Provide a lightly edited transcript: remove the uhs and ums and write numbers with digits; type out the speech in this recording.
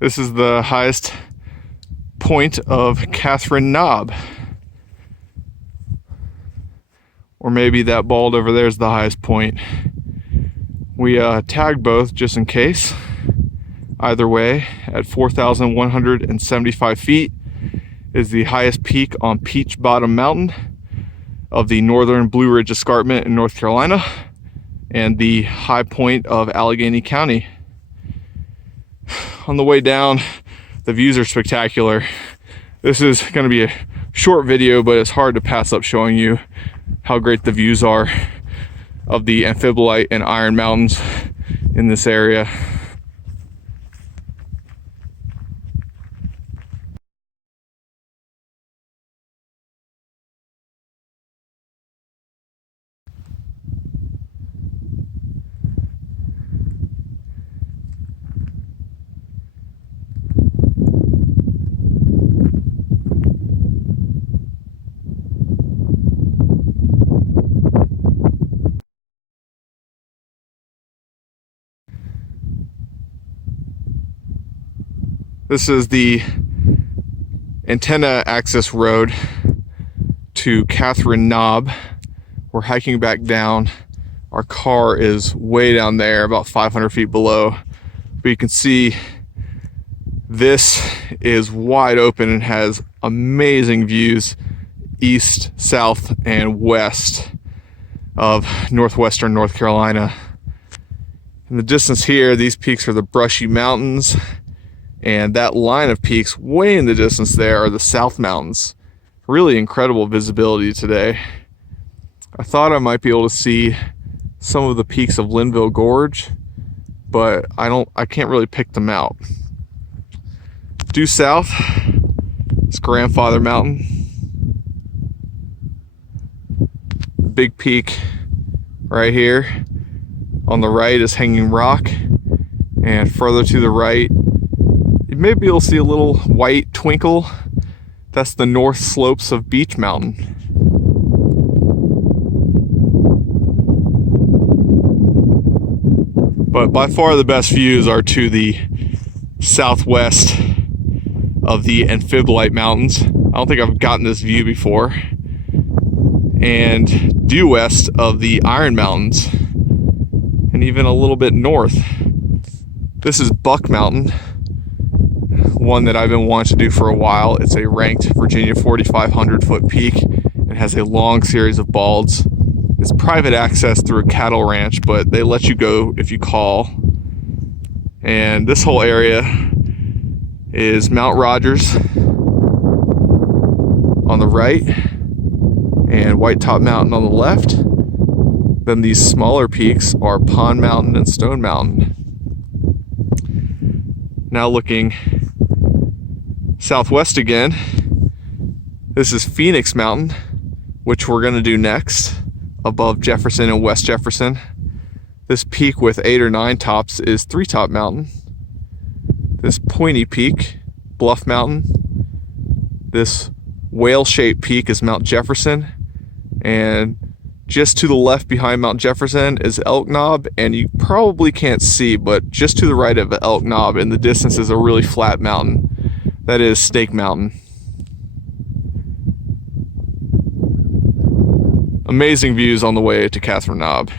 This is the highest point of Catherine Knob. Or maybe that bald over there is the highest point. We tagged both just in case. Either way, at 4,175 feet is the highest peak on Peach Bottom Mountain of the Northern Blue Ridge Escarpment in North Carolina, and the high point of Alleghany County. On the way down, the views are spectacular. This is going to be a short video, but it's hard to pass up showing you how great the views are of the Amphibolite and Iron Mountains in this area. This is the antenna access road to Catherine Knob. We're hiking back down. Our car is way down there, about 500 feet below. But you can see this is wide open and has amazing views east, south, and west of northwestern North Carolina. In the distance here, these peaks are the Brushy Mountains. And that line of peaks way in the distance there are the South Mountains. Really incredible visibility today. I thought I might be able to see some of the peaks of Linville Gorge, but I can't really pick them out. Due south is Grandfather Mountain. Big peak right here. On the right is Hanging Rock, and further to the right you may be able to see a little white twinkle. That's the north slopes of Beech Mountain. But by far the best views are to the southwest of the Amphibolite Mountains. I don't think I've gotten this view before. And due west of the Iron Mountains, and even a little bit north. This is Buck Mountain, one that I've been wanting to do for a while. It's a ranked Virginia 4,500 foot peak and has a long series of balds. It's private access through a cattle ranch, but they let you go if you call. And this whole area is Mount Rogers on the right and Whitetop Mountain on the left. Then these smaller peaks are Pond Mountain and Stone Mountain. Now looking southwest again, this is Phoenix Mountain, which we're going to do next, above Jefferson and West Jefferson. This peak with 8 or 9 tops is Three Top Mountain. This pointy peak, Bluff Mountain. This whale-shaped peak is Mount Jefferson, and just to the left behind Mount Jefferson is Elk Knob, and you probably can't see, but just to the right of Elk Knob in the distance is a really flat mountain. That is Stake Mountain. Amazing views on the way to Catherine Knob.